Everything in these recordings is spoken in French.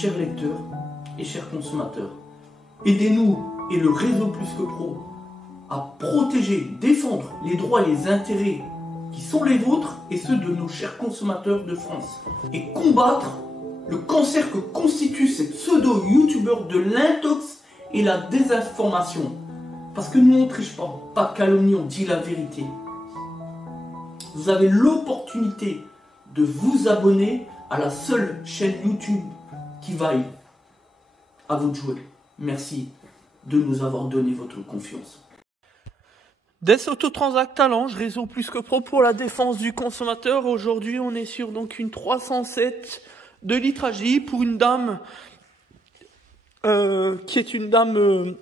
chers lecteurs et chers consommateurs. Aidez-nous et le réseau Plus que Pro à protéger, défendre les droits et les intérêts qui sont les vôtres et ceux de nos chers consommateurs de France. Et combattre le cancer que constituent ces pseudo-youtubeurs de l'intox et la désinformation. Parce que nous on ne triche pas de calomnie, on dit la vérité. Vous avez l'opportunité de vous abonner à la seule chaîne YouTube qui vaille à vous de jouer. Merci de nous avoir donné votre confiance. Des Autotransact Talange, réseau Plus que Pro pour la défense du consommateur. Aujourd'hui, on est sur donc une 307 de litrage pour une dame qui est une dame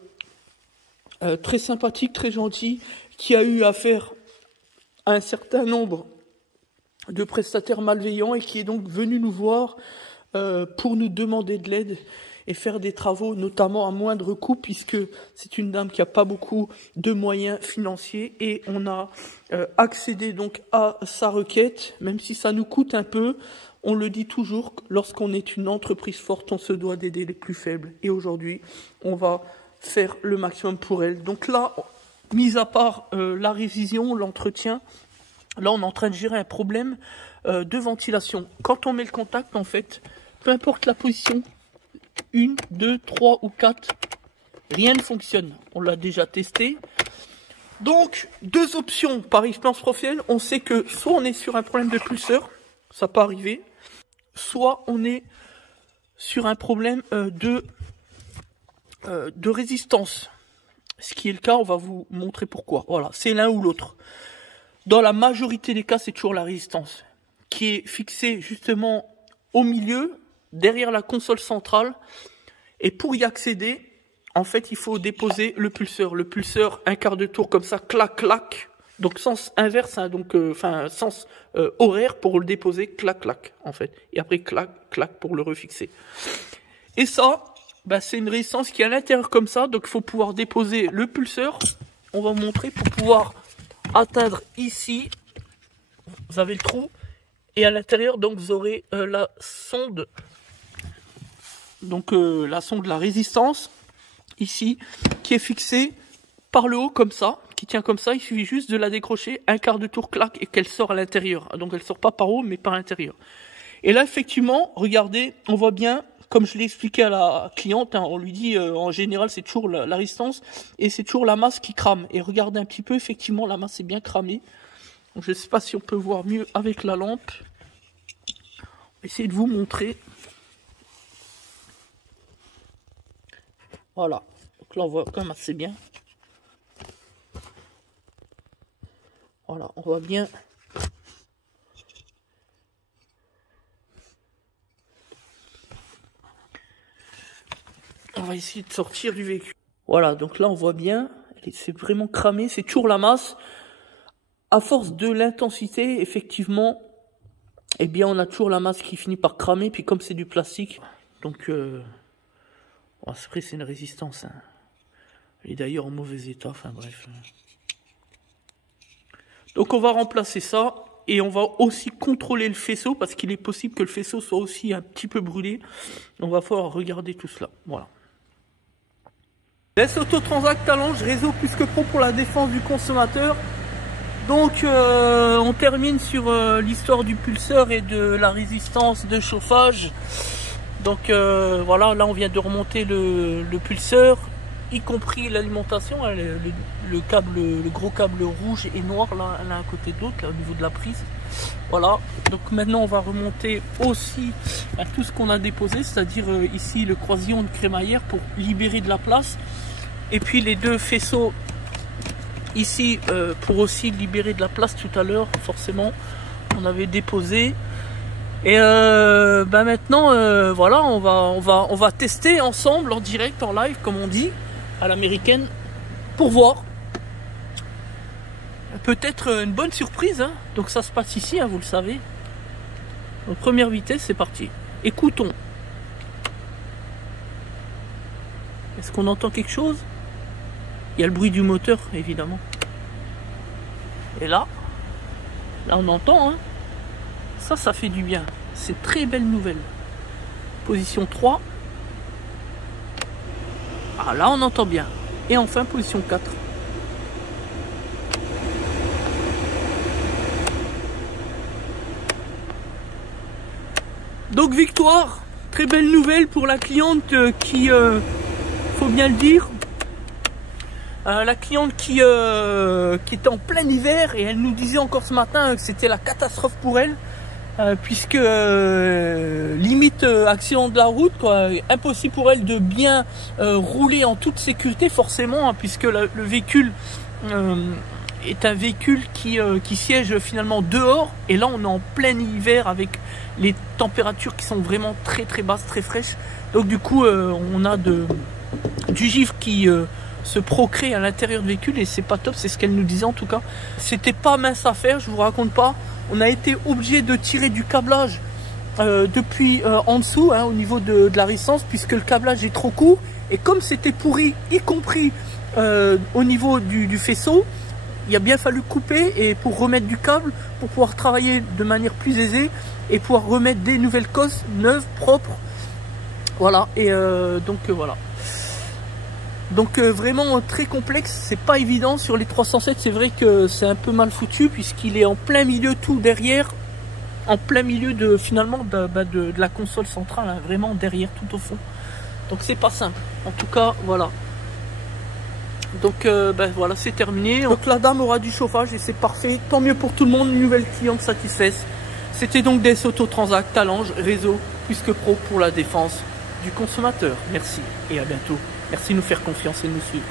très sympathique, très gentille, qui a eu affaire à un certain nombre de prestataires malveillants et qui est donc venue nous voir pour nous demander de l'aide et faire des travaux, notamment à moindre coût, puisque c'est une dame qui n'a pas beaucoup de moyens financiers, et on a accédé donc à sa requête, même si ça nous coûte un peu. On le dit toujours, lorsqu'on est une entreprise forte, on se doit d'aider les plus faibles, et aujourd'hui, on va faire le maximum pour elle. Donc là, mis à part la révision, l'entretien, là on est en train de gérer un problème de ventilation. Quand on met le contact, en fait, peu importe la position, 1, 2, 3 ou 4, rien ne fonctionne. On l'a déjà testé. Donc, deux options par expérience professionnelle. On sait que soit on est sur un problème de pulseur, ça peut arriver, soit on est sur un problème de résistance. Ce qui est le cas, on va vous montrer pourquoi. Voilà, c'est l'un ou l'autre. Dans la majorité des cas, c'est toujours la résistance qui est fixée justement au milieu, derrière la console centrale, et pour y accéder, en fait, il faut déposer le pulseur. Le pulseur, un quart de tour comme ça, clac, clac. Donc sens inverse, hein, donc sens horaire pour le déposer, clac, clac, en fait. Et après, clac, clac pour le refixer. Et ça, bah, c'est une résistance qui est à l'intérieur comme ça, donc il faut pouvoir déposer le pulseur. On va vous montrer pour pouvoir atteindre ici. Vous avez le trou. Et à l'intérieur, donc, vous aurez la sonde. Donc la sonde de la résistance, ici, qui est fixée par le haut comme ça, qui tient comme ça. Il suffit juste de la décrocher, un quart de tour, clac, et qu'elle sort à l'intérieur. Donc elle sort pas par haut, mais par l'intérieur. Et là, effectivement, regardez, on voit bien, comme je l'ai expliqué à la cliente, hein, on lui dit, en général, c'est toujours la résistance, et c'est toujours la masse qui crame. Et regardez un petit peu, effectivement, la masse est bien cramée. Donc, je ne sais pas si on peut voir mieux avec la lampe. On va essayer de vous montrer. Voilà, donc là on voit quand même assez bien. Voilà, on voit bien. On va essayer de sortir du véhicule. Voilà, donc là on voit bien, c'est vraiment cramé, c'est toujours la masse. À force de l'intensité, effectivement, eh bien on a toujours la masse qui finit par cramer, puis comme c'est du plastique, donc... Après, c'est une résistance. Hein. Elle est d'ailleurs en mauvais état. Enfin bref. Donc on va remplacer ça. Et on va aussi contrôler le faisceau. Parce qu'il est possible que le faisceau soit aussi un petit peu brûlé. On va falloir regarder tout cela. Voilà. Les Autotransact Talange, réseau Plus que Pro pour la défense du consommateur. Donc on termine sur l'histoire du pulseur et de la résistance de chauffage. Donc voilà, là on vient de remonter le pulseur, y compris l'alimentation, hein, le câble, le gros câble rouge et noir l'un à côté de l'autre, au niveau de la prise. Voilà, donc maintenant on va remonter aussi à tout ce qu'on a déposé, c'est-à-dire ici le croisillon de crémaillère pour libérer de la place. Et puis les deux faisceaux ici pour aussi libérer de la place tout à l'heure, forcément, on avait déposé. Et maintenant voilà, on va tester ensemble en direct, en live comme on dit à l'américaine, pour voir peut-être une bonne surprise, hein. Donc ça se passe ici, hein, vous le savez. Donc première vitesse, c'est parti. Écoutons. Est-ce qu'on entend quelque chose? Il y a le bruit du moteur évidemment. Et là on entend, hein. Ça fait du bien. C'est très belle nouvelle. Position 3. Ah là on entend bien. Et enfin position 4. Donc victoire, très belle nouvelle pour la cliente qui, faut bien le dire, la cliente qui était en plein hiver et elle nous disait encore ce matin que c'était la catastrophe pour elle, puisque limite accident de la route, quoi, impossible pour elle de bien rouler en toute sécurité forcément, hein, puisque le véhicule est un véhicule qui siège finalement dehors, et là on est en plein hiver avec les températures qui sont vraiment très très basses, très fraîches. Donc du coup on a du givre qui se procrée à l'intérieur du véhicule et c'est pas top, c'est ce qu'elle nous disait en tout cas. C'était pas mince à faire, je vous raconte pas. On a été obligé de tirer du câblage depuis en dessous, hein, au niveau de la résistance, puisque le câblage est trop court, et comme c'était pourri, y compris au niveau du faisceau, il a bien fallu couper et pour remettre du câble, pour pouvoir travailler de manière plus aisée et pouvoir remettre des nouvelles cosses neuves, propres. Voilà, et donc voilà. Donc vraiment très complexe, c'est pas évident sur les 307, c'est vrai que c'est un peu mal foutu puisqu'il est en plein milieu tout derrière, en plein milieu de finalement de la console centrale, hein, vraiment derrière tout au fond. Donc c'est pas simple, en tout cas voilà. Donc voilà, c'est terminé. Donc la dame aura du chauffage et c'est parfait, tant mieux pour tout le monde, une nouvelle cliente satisfaite. C'était donc DS Auto Transact, Talange, réseau plus que pro pour la défense du consommateur. Merci et à bientôt. Merci de nous faire confiance et de nous suivre.